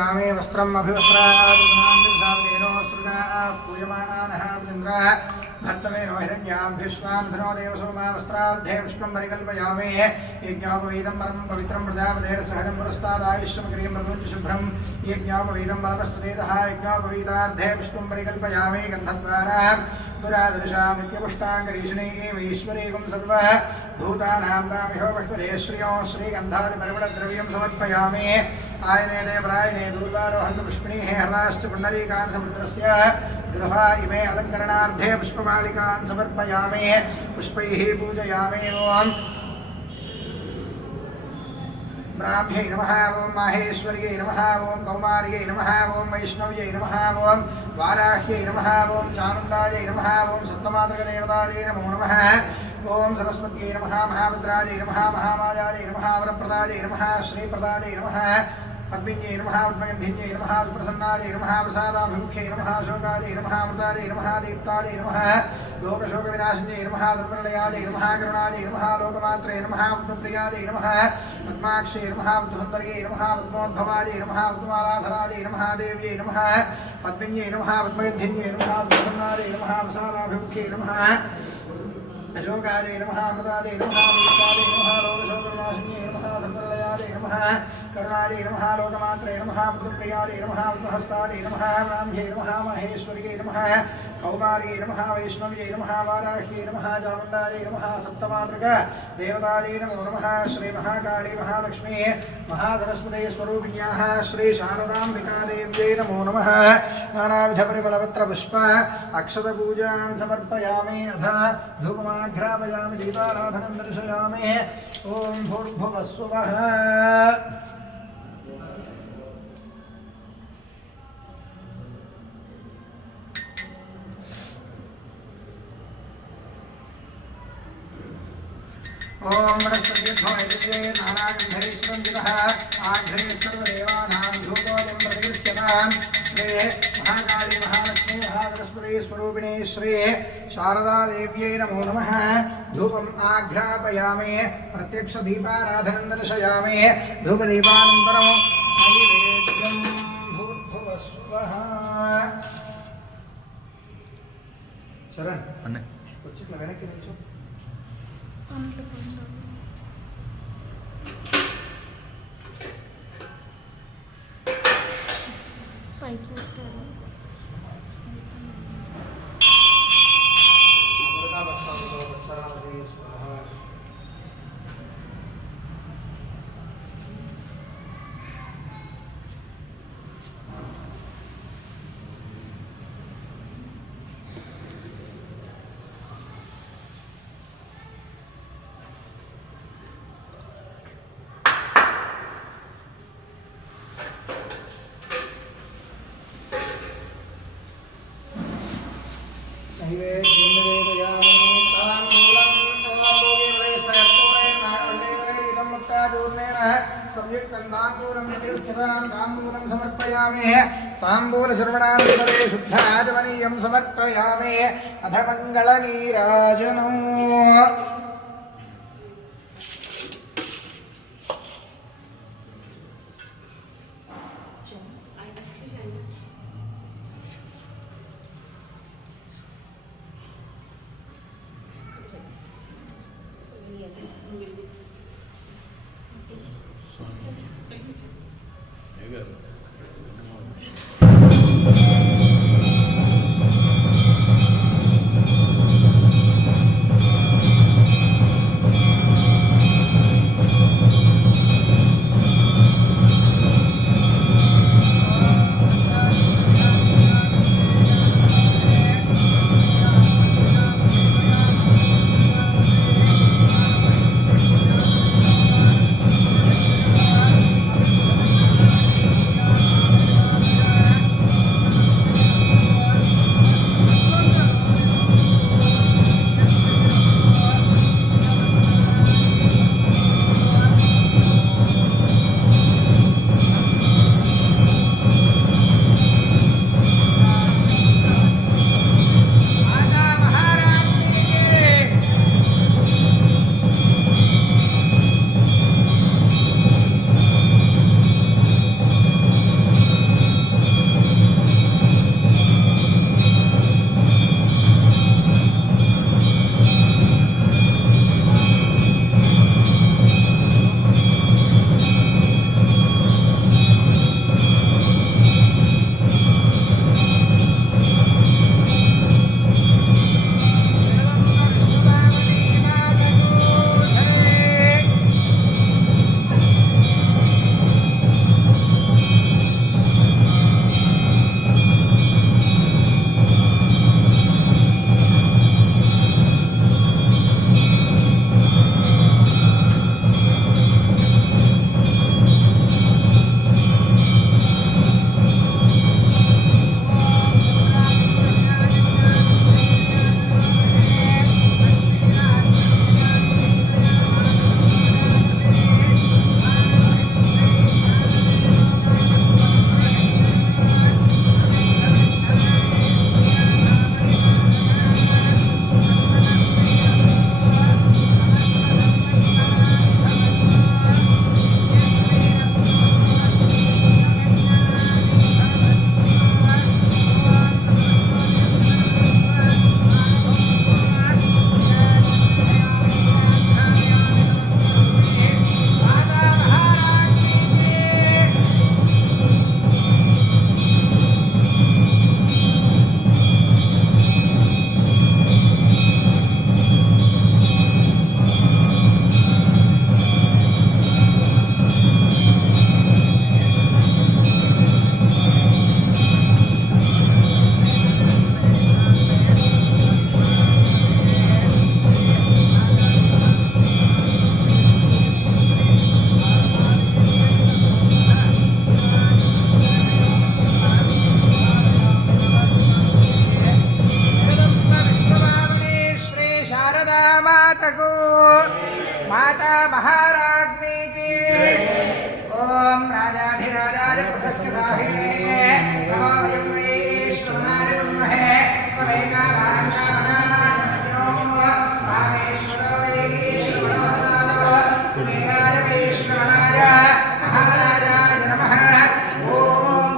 समर्पयामि वस्त्रम् अभिवस्त्रादिनो पूयमानः चन्द्रः भक्तमेनो हिरण्याभ्युष्मान्धनो देवसोमा वस्त्रार्धे पुष्पं परिकल्पयामि यज्ञोपवीतं परं पवित्रं प्रजापतेर्सहजं पुरस्तादायुष्यमग्रियं प्रमुञ्चशुभ्रं यज्ञोपवीतं परमस्तुतेतः यज्ञोपवीतार्धे पुष्पं परिकल्पयामि गन्धद्वारा दुरादृशां नित्यपुष्टाङ्गरीषणैवेश्वरेकं सर्वः भूतानां तामिहो वक्वरे श्रियो श्रीगन्धादिपरिमलद्रव्यं समर्पयामि आयने प्रायणे दूर्वारोहन्तु पुष्पिणीः हरदाश्च पुण्डरीकान् समुद्रस्य गृहा इमे अलङ्करणार्धे पुष्पमालिकान् समर्पयामि पुष्पैः पूजयामि ॐ ब्राह्म्यै नमः ॐ माहेश्वर्यै नमः ॐ कौमार्यै नमः ॐ वैष्णव्यै नमः ॐ वाराह्यै नमः ॐ चामुण्डायै नमः ॐ सप्तमातृकदेवतायै नमो नमः ॐ सरस्वत्यै नमः महाभद्रायै नमः महामायायै नमः वरप्रदायै नमः श्रीप्रदायै नमः पद्मिन्यै नमः पद्मगन्धिन्यै नमः सुप्रसन्नायै नमः प्रसादाभिमुख्यै नमः शोकायै नमः अमृतायै नमः दीप्तायै नमः लोकशोकविनाशिन्यै नमः धर्मनिलयायै नमः करुणायै नमः लोकमात्रे नमः पद्मप्रियायै नमः पद्माक्षै नमः पद्मसुन्दर्यै नमः पद्मोद्भवायै नमः पद्मालाधरायै नमः देव्यै नमः पद्मिन्यै नमः पद्मगन्धिन्यै नमः प्रसन्नायै नमः प्रसादाभिमुख्यै नमः अशोकायै नमः अमृतायै नमः दीप्तायै नमः लोकशोकविनाशिन्यै नमः धर्मनिलयायै नमः करुणायै नमः लोकमात्रे नमः पद्मप्रियायै नमः पद्महस्तायै नमः ब्राह्म्यै नमः महेश्वर्यै नमः कौमार्यै नमः वैष्णव्यै नमः वाराह्यै नमः चामुण्डायै नमः सप्तमातृक देवतायै नमो नमः श्रीमहाकाली महालक्ष्मी महासरस्वती स्वरूपिण्याः श्रीशारदाम्बिकादेव्यै नमो नमः नानाविधपरिमलपत्रपुष्प अक्षतपूजान् समर्पयामि अथ धूपमाघ्रापयामि दीपाराधनं दर्शयामि ॐ भूर्भुवस्सुवः ओम वनस्पतिर्भवैदित्ये नानागन्धैश्वरञ्जितः आघ्रे सर्वदेवानां धूपोऽयं प्रतिगृह्यताम् श्री महाकाली महालक्ष्मी महासरस्वती स्वरूपिणी श्री शारदादेव्यै नमो नमः धूपम् आघ्रापयामि प्रत्यक्षदीपाराधनं दर्शयामि धूपदीपानन्तरं नैवेद्यं भूर्भुवस्वः चरण अन्ने कुछ వెనక్కి నిల్చో పైకి పెట్టారు ताम्बूलश्रवणान्तरे शुद्धाजमनीयं समर्पयामि अथ मङ्गलनीराजनम् प्रशस्कसाहिने नमो वयं वैश्वनाय नमः त्वमेकावाङ्गामनानान्यो कामेश्वरो वैश्वरो त्वमेकाय वैश्वनाय महाराजाय नमः ॐ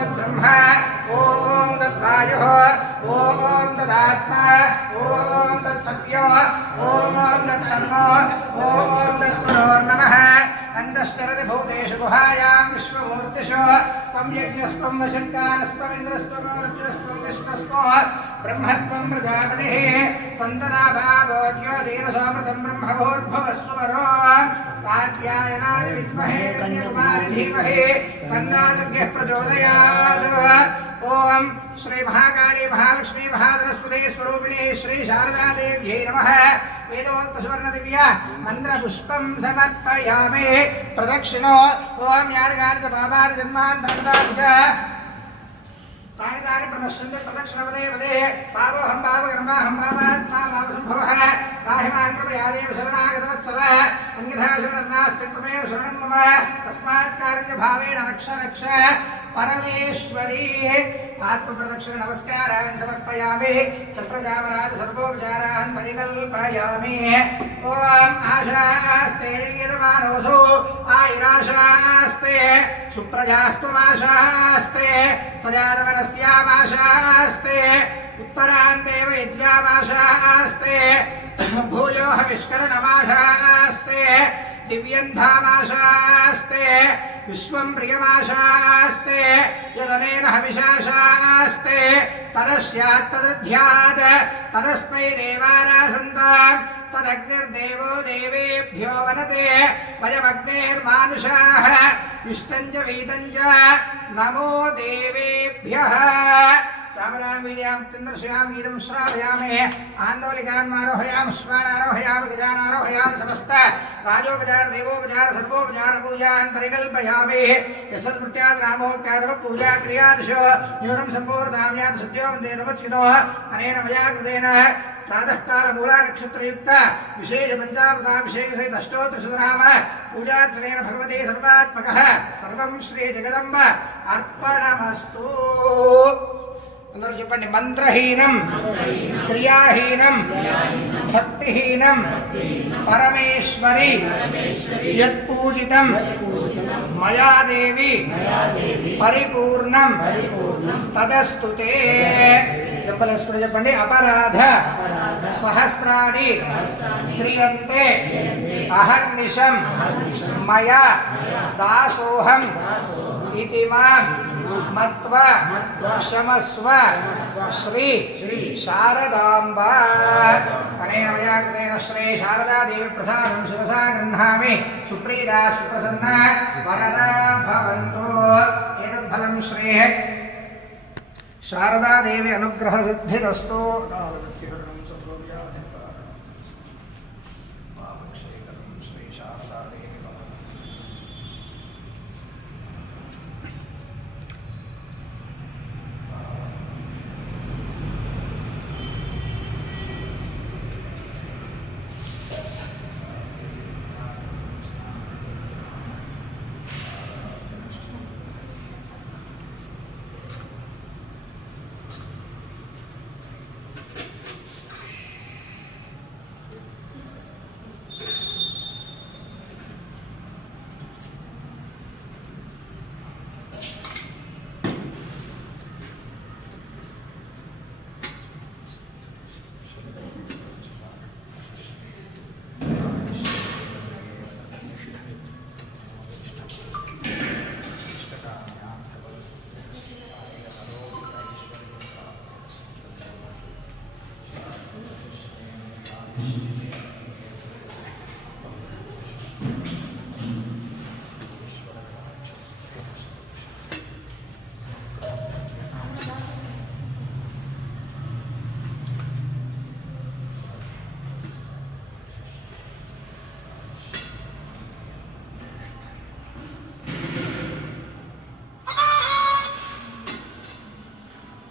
तद्ब्रह्मा ॐ तद्वायुः ॐ तदात्मा ॐ तत्सत्यो ॐ तत्सन्नो ॐ तत्पुरोर्नमः अन्तश्चरति भूतेषु गुहायां विश्वमूर्तिषु त्वं यज्ञस्त्वं वशङ्कानस्त्वमिन्द्रस्त्वं रुद्रस्त्वं विष्णुस्त्वं ब्रह्मत्वं प्रजापतिः त्वन्तनाभागोद्यो दीर्घसामृतं ब्रह्मभूर्भुवस्सुवरो कात्यायनाय विद्महे कन्याकुमारी धीमहि तन्नो दुर्गः प्रचोदयात् ओम श्री महाकाली महालक्ष्मी महासरस्वती स्वरूपिणी श्री शारदा देव्यै नमः वेदोक्त सुवर्ण दिव्य मंत्र पुष्पं समर्पयामि प्रदक्षिणो ओम यार्गार्ज बाबार जन्मान्तरदार्ज कायदानि प्रणश्यन्ते प्रदक्षिणपदे पदे पावो हम पाव कर्मा हम पावात्मा पावसम्भवः काहिमान् कृपयादेव शरणागतवत्सलः अन्यथा शरणन्नास्ति त्वमेव शरणं मम तस्मात् कारुण्यभावेन रक्ष रक्ष परमेश्वरी आत्म प्रदक्षिण नमस्कारान् समर्पयामि छत्रचामराज सर्वोपचारान् परिकल्पयामि ओम आशास्ते गिरमानोऽसु आयुराशास्ते सुप्रजास्त्वमाशास्ते सजातवनस्यामाशास्ते उत्तरान्देव यज्ञामाशास्ते भूयोः विष्करणमाशास्ते दिव्यन्धामाशास्ते विश्वं प्रियमाशास्ते यदनेन हविषाशास्ते तदस्यात् तदध्यात् तदस्मै देवारासन्तां तदग्निर्देवो देवेभ्यो वनते वयमग्नेर्मानुषाः इष्टं च वीतं च नमो देवेभ्यः चामरां वीर्यां तिन्दर्शयां गीतं श्रावयामि आन्दोलिकान् आरोहयामि श्वानारोहयामि गजानारोहयामि समस्त राजोपचार देवोपचार सर्वोपचार पूजान् परिकल्पयामि यशस्मृत्यात् रामोक्त्यादव पूजा क्रियादिशो न्यूनं सम्पूर्णां यात् सद्यो वन्दे नमच्चितो अनेन मया कृतेन प्रातःकाल मूला नक्षत्रयुक्त विशेष पंचामृताभिषेक सहित अष्टोत्तरशतनाम पूजार्चनेन भगवते सर्वात्मकः सर्वं श्री जगदम्ब अर्पणमस्तु అందరూ చెప్పండి మంత్రహీనం క్రియాహీనం భక్తిహీనం పరమేశ్వరి యత్పూజితం మయా దేవి పరిపూర్ణం తదస్తుతే చెప్పండి అపరాధ సహస్రాణి క్రియంతే అహర్నిశం మయా దాసోహం इति मां मत्वा क्षमस्व श्री शारदाम्बा अनेन मया कृतेन श्री शारदा देवी प्रसादं शिरसा गृह्णामि सुप्रीता सुप्रसन्ना वरदा भवन्तु एतद्फलं श्री शारदा देवी अनुग्रह सिद्धिरस्तु।